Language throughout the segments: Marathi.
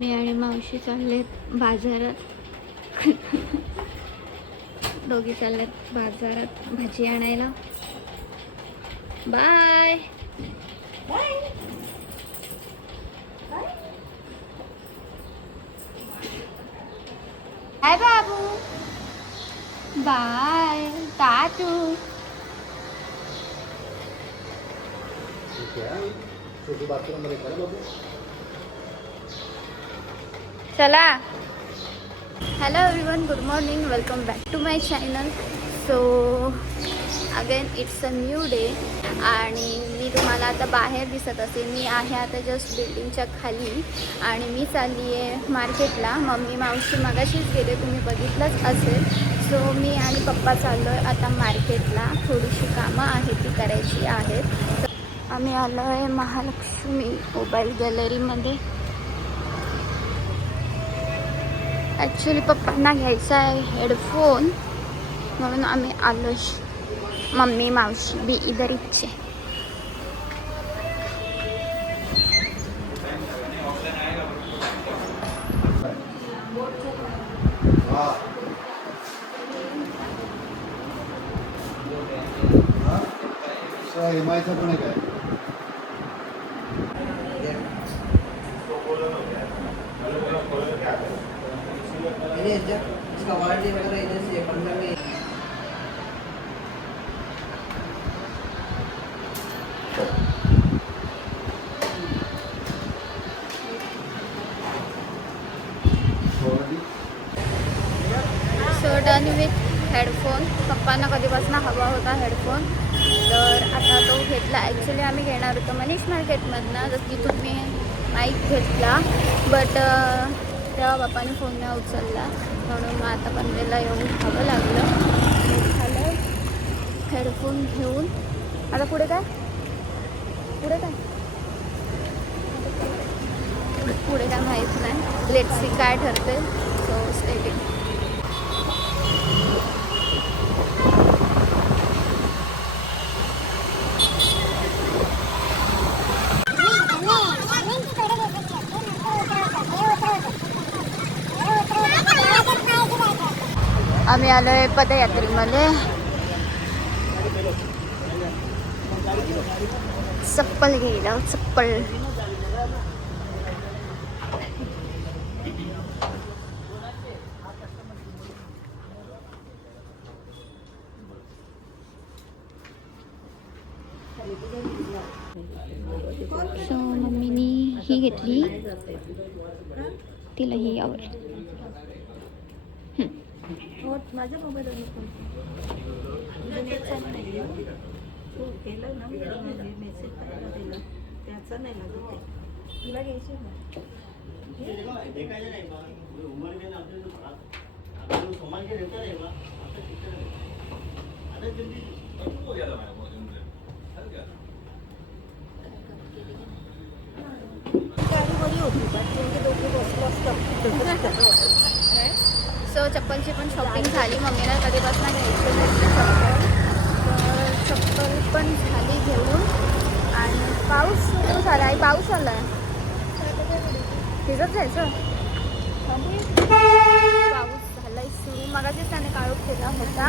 मी आणि मावशी चाललेत बाजारात. दोघी चाललेत बाजारात भाजी आणायला. बाय बाय बाबू, बाय टाटू. चला. Hello everyone, good morning, welcome back to my channel. So again it's a new day. आणि मी तुम्हाला आता बाहेर दिसत असेल. मी आहे आता जस्ट बिल्डिंगच्या खाली आणि मी चालली आहे मार्केटला. मम्मी मावशी मगाशीच गेले, तुम्ही बघितलंच असेल. सो मी आणि पप्पा चाललो आहे आता मार्केटला. थोडीशी कामं आहेत ती करायची आहेत. आम्ही आलो आहे महालक्ष्मी मोबाईल गॅलरीमध्ये. ॲक्च्युली पप्पांना घ्यायचा आहे हेडफोन, म्हणून आम्ही आलो. मम्मी मावशी भी इधर इच्छे. पण काय इसका वारंटी वगैरह इधर से 15 में. So done with headphone. पप्पांना कधीपासून हवा होता हेडफोन, तर आता तो घेतला. ॲक्च्युली आम्ही घेणार होतो मनीष मार्केटमधनं, जसं की तुम्ही माईक घेतला, बट तेव्हा पप्पाने फोन नाही उचलला, म्हणून मग आता पनवेलला येऊन हवं लागलं. झालं हेडफोन घेऊन. आता पुढे काय पुढे काय माहीत नाही. लेट्स सी काय ठरते. So stay tuned. आम्ही आलो आहे पदयात्रेमध्ये. चप्पल घ्यायला. चप्पल सो मम्मीनी ही घेतली, तिला ही आवडली. माझ्या मोबाईलवर केलं ना मेसेज दिला, त्याचा नाही लागत. तुला घ्यायची ना. गाडी बरी होती पण ते दोघे बसलो असतं. सो चप्पलची पण शॉपिंग झाली. मम्मीला कधीपासून घ्यायची होती चप्पल, तर चप्पल पण झाली घेऊन. आणि पाऊस सुरू झाला आहे. पाऊस आला आहे. भिजत जायचं. पाऊस झाला आहे सुरू. मगाशीच त्याने काळोख केला होता,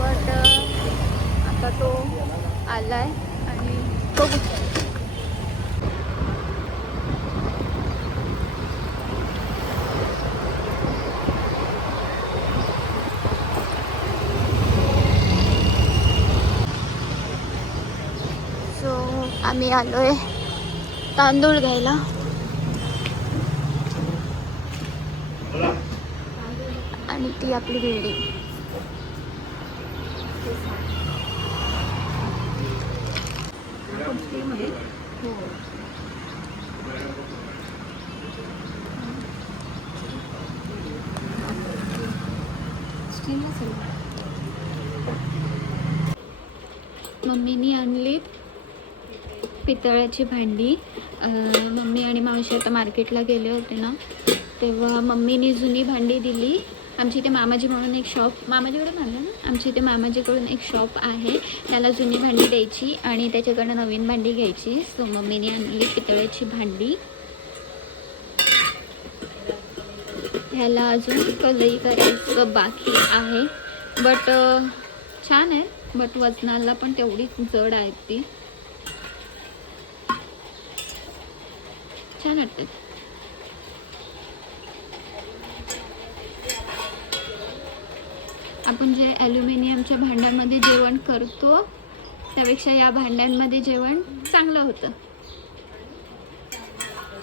बट आता तो आला आहे आणि बघू. आम्ही आलो आहे तांदूळ घ्यायला. आणि ती आपली बिल्डिंग. मम्मीनी आणली पितळाची भांडी. मम्मी आणि मावशी आता मार्केटला गेले होते ना, तेव्हा मम्मीनी जुनी भांडी दिली. आमच्या इथे मामाजी म्हणून एक शॉप, मामाजीकडून आलं ना, आमच्या इथे मामाजीकडून एक शॉप आहे, त्याला जुनी भांडी द्यायची आणि त्याच्याकडनं नवीन भांडी घ्यायची. सो मम्मीने आणली पितळेची भांडी. ह्याला अजून कलई करायचं बाकी आहे. बट छान आहे, बट वजनाला पण तेवढीच जड आहेत ती. छान वाटते. आपण जे ॲल्युमिनियमच्या भांड्यामध्ये जेवण करतो त्यापेक्षा या भांड्यांमध्ये जेवण चांगलं होतं.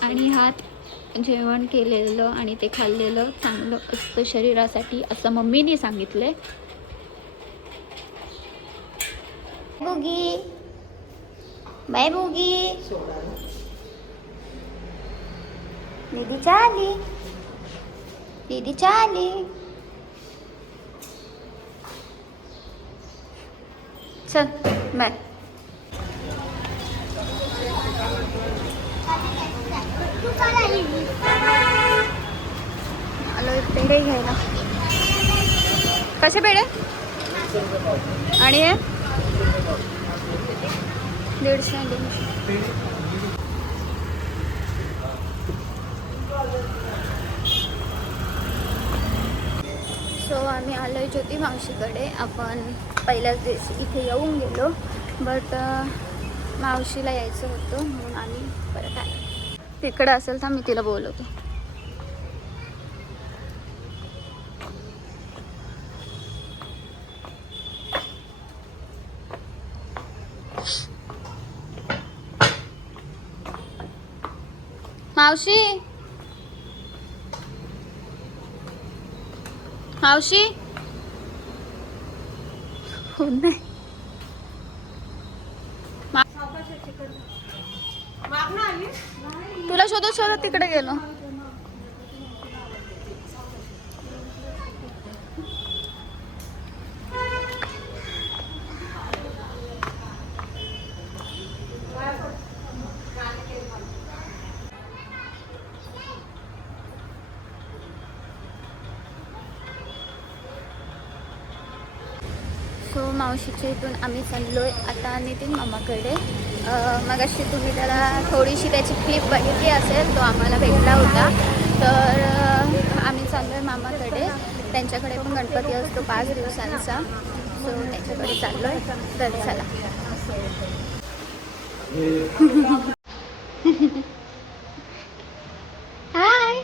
आणि हात जेवण केलेलं आणि ते खाल्लेलं चांगलं असतं शरीरासाठी, असं मम्मीने सांगितलंय. बुगी बाय बुगी. दीदी चाली, दीदी चाली. चल बाय. आलो पेढे घ्यायला. कसे पेढे? आणि हे 150. सो आम्ही आलो आहे ज्योती मावशीकडे. आपण पहिल्याच दिवशी इथे येऊन गेलो, बट मावशीला यायचं होतं म्हणून आम्ही परत आलो. तिकडे असेल तर मी तिला बोलवतो. मावशी, मावशी हो नाही. तुला शोधत शोधत तिकडे गेलो. सो मावशीच्या इथून आम्ही चाललो आहे आता नितीन मामाकडे. मगाशी तुम्ही त्याला थोडीशी त्याची क्लिप बघितली असेल, तो आम्हाला भेटला होता. तर आम्ही चाललो आहे मामाकडे. त्यांच्याकडे पण गणपती असतो 5 दिवसांचा. सो त्याच्याकडे चाललो आहे. तर चला. हाय.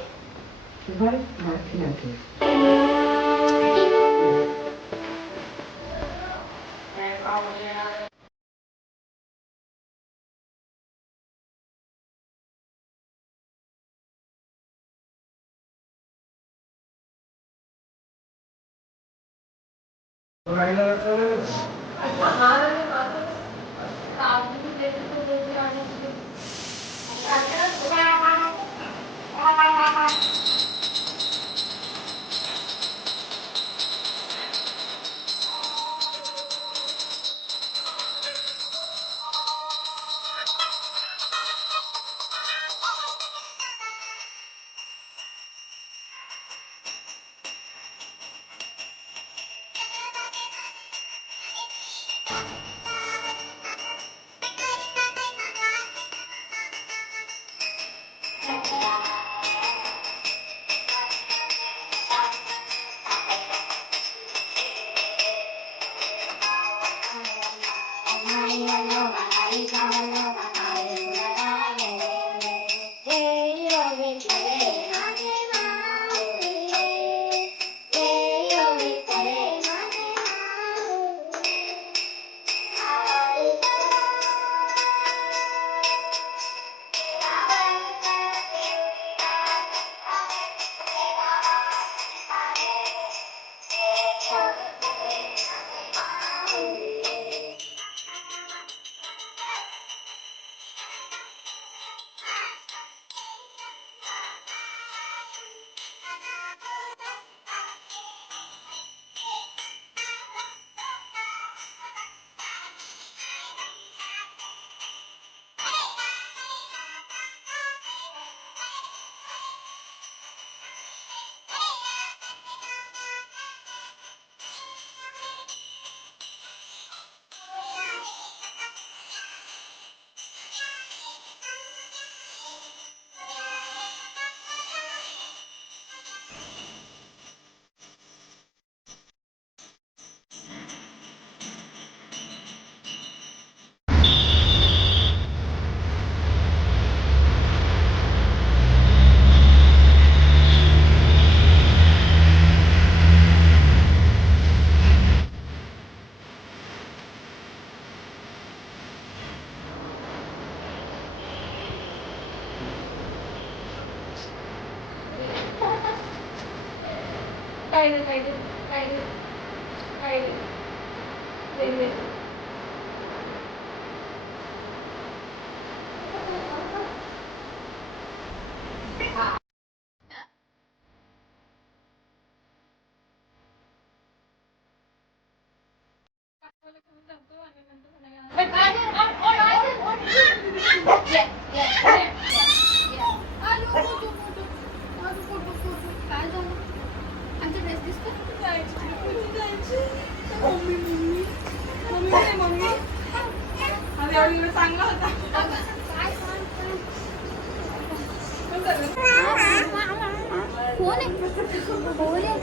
कोण आहे?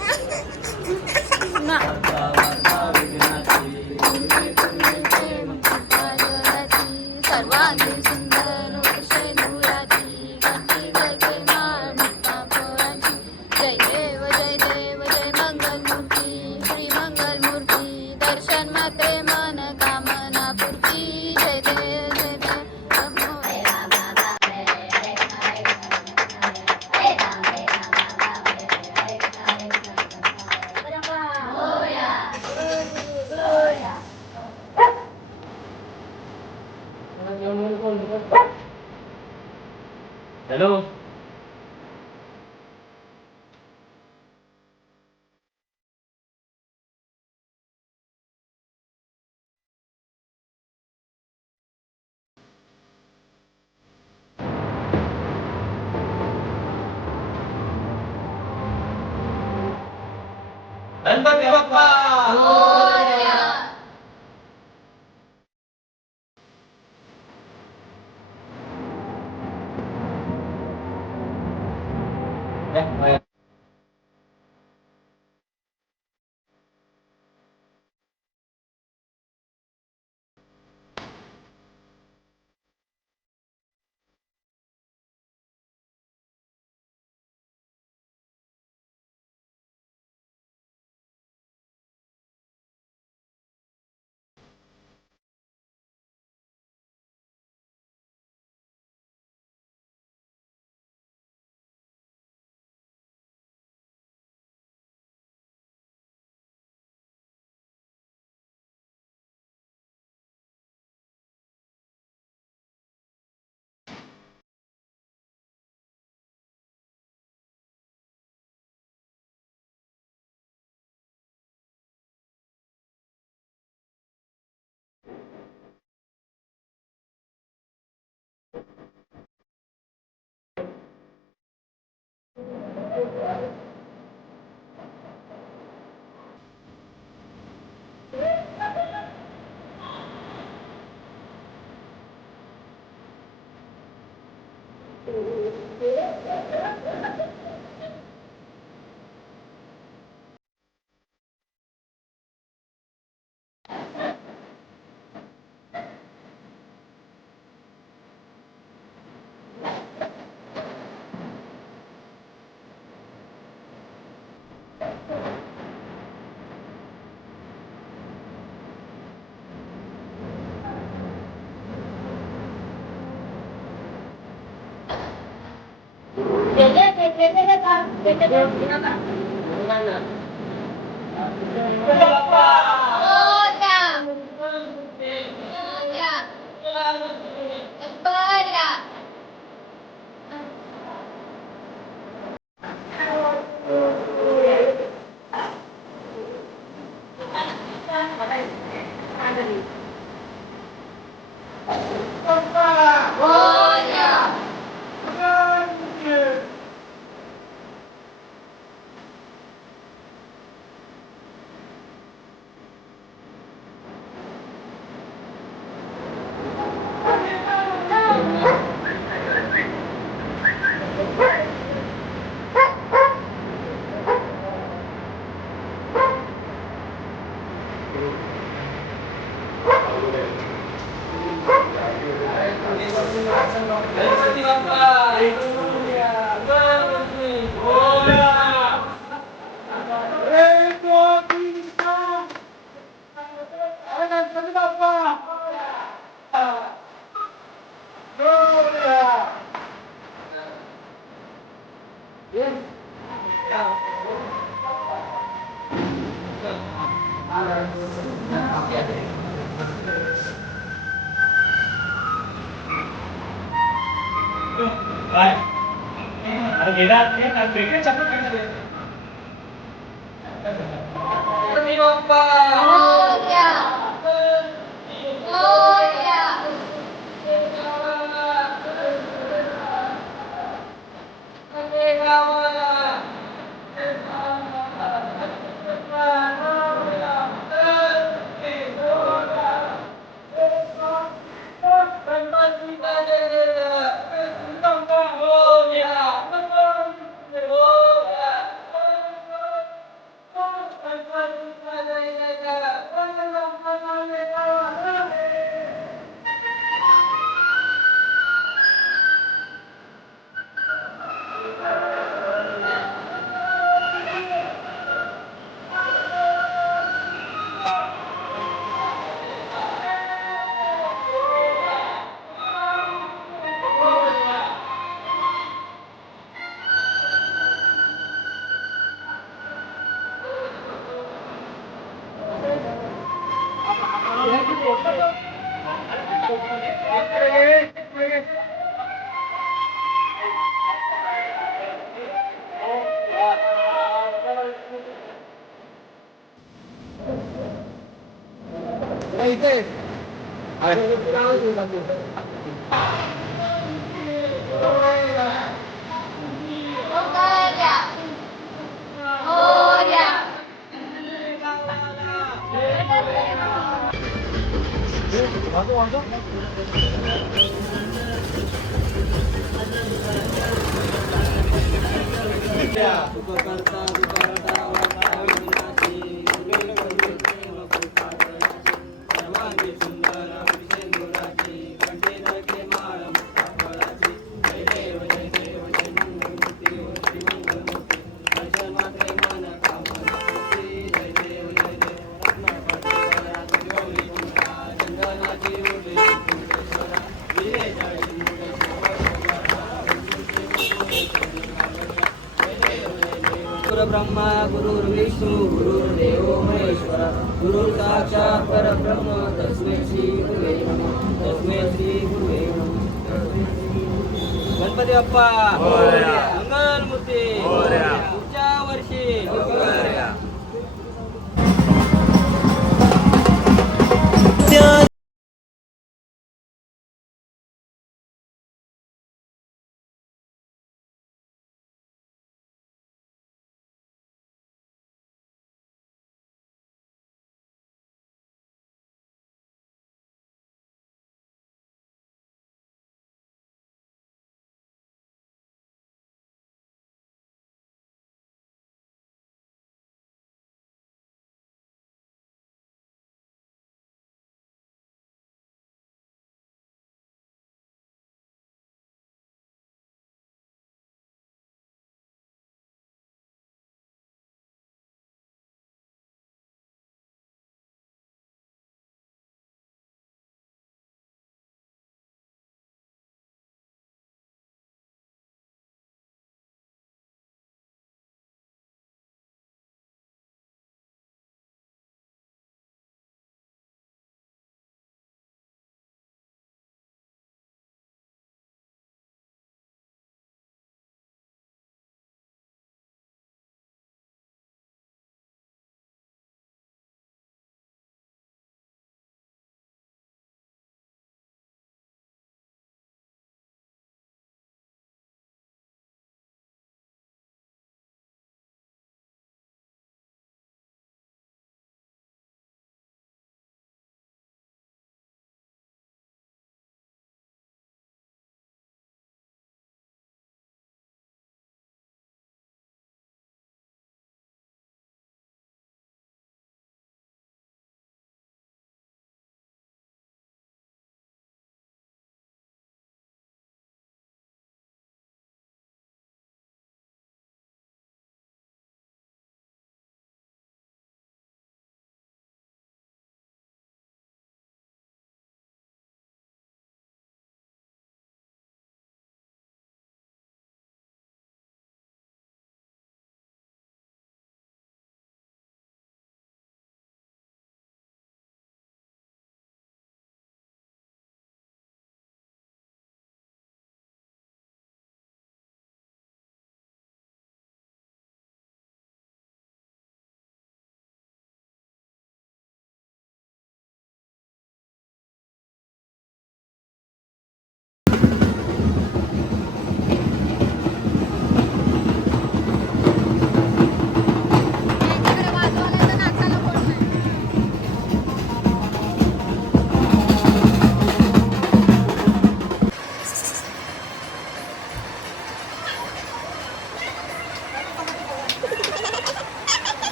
ना सर्वांगी सुंदर शेनुराची गती जय माणिका पोराची जय देव जय मंगलमूर्ती श्री मंगलमूर्ती दर्शन मात्रे मन कामना पूर्ती जय देव हॅलो गणपती बाप्पा काय अरे गेला क्रिकेट चालू खेळणार ब्रह्मा गुरुर्विष्णू गुरुर्देव महेश्वर गुरु साक्षात परब्रह्म तस्मै श्री गुरुवे नमः तस्मै श्री गुरुवे नमः गणपती बाप्पा मंगलमूर्ती पुढच्या वर्षी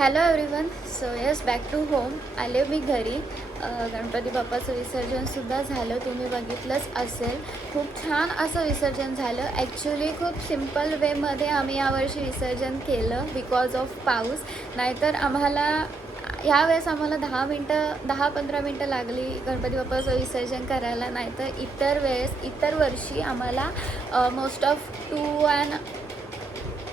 hello everyone. So yes, back to home. आले मी घरी. गणपती बाप्पाचं विसर्जनसुद्धा झालं, तुम्ही बघितलंच असेल. खूप छान असं विसर्जन झालं. ॲक्च्युली खूप सिम्पल वेमध्ये आम्ही यावर्षी विसर्जन केलं बिकॉज ऑफ पाऊस. नाहीतर ह्यावेळेस आम्हाला 10-15 मिनटं लागली गणपती बाप्पाचं विसर्जन करायला. नाहीतर इतर वर्षी आम्हाला मोस्ट ऑफ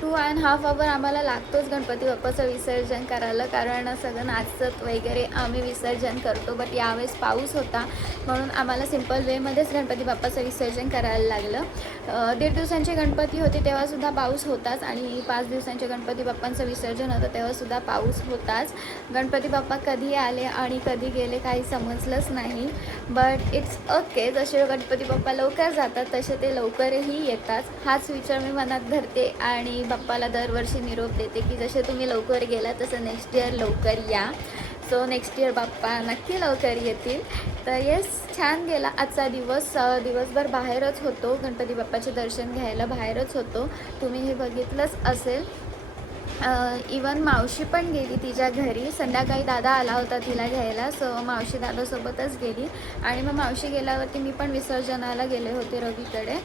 2.5 आवर आम्हाला लागतोच गणपती बाप्पाचं विसर्जन करायला, कारण सगळं नाचत वगैरे आम्ही विसर्जन करतो. बट यावेळेस पाऊस होता म्हणून आम्हाला सिम्पल वेमध्येच गणपती बाप्पाचं विसर्जन करायला लागलं. 1.5 दिवसांचे गणपती होते तेव्हासुद्धा पाऊस होताच, आणि 5 दिवसांचे गणपती बाप्पांचं विसर्जन होतं तेव्हासुद्धा पाऊस होताच. गणपती बाप्पा कधी आले आणि कधी गेले काही समजलंच नाही. बट इट्स ओके, जसे गणपती बाप्पा लवकर जातात तसे ते लवकरही येतात. हाच विचार मी मनात धरते आणि बाप्पाला दरवर्षी निरोप देते की जसे तुम्ही लवकर गेला तसं नेक्स्ट इयर लवकर या. सो नेक्स्ट इयर बाप्पा नक्की लवकर येतील. तर येस, छान गेला आजचा दिवस. दिवसभर बाहेरच होतो, गणपती बाप्पाचे दर्शन घ्यायला बाहेरच होतो. तुम्ही हे बघितलंच असेल. इवन मावशी पण गेली तिच्या घरी. संध्याकाळी दादा आला होता तिला घ्यायला, सो मावशी दादासोबतच गेली. आणि मग मावशी गेल्यावरती मी पण विसर्जनाला गेले होते रवीकडे.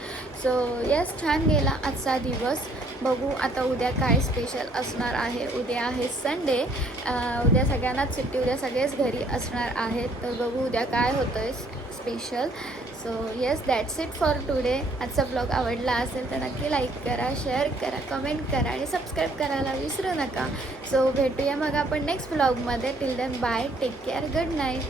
सो येस, छान गेला आजचा दिवस. बघू आता उद्या काय स्पेशल असणार आहे. उद्या आहे संडे. उद्या सगळ्यांनाच सुट्टी, उद्या सगळेच घरी असणार आहेत. तर बघू उद्या काय होतं आहे special. So yes, that's it for today. आजचा ब्लॉग आवडला असेल तर नक्की लाईक करा, शेअर करा, कमेंट करा आणि सबस्क्राईब करायला विसरू नका. सो भेटूया मग आपण नेक्स्ट ब्लॉगमध्ये. Till then bye, take care, good night.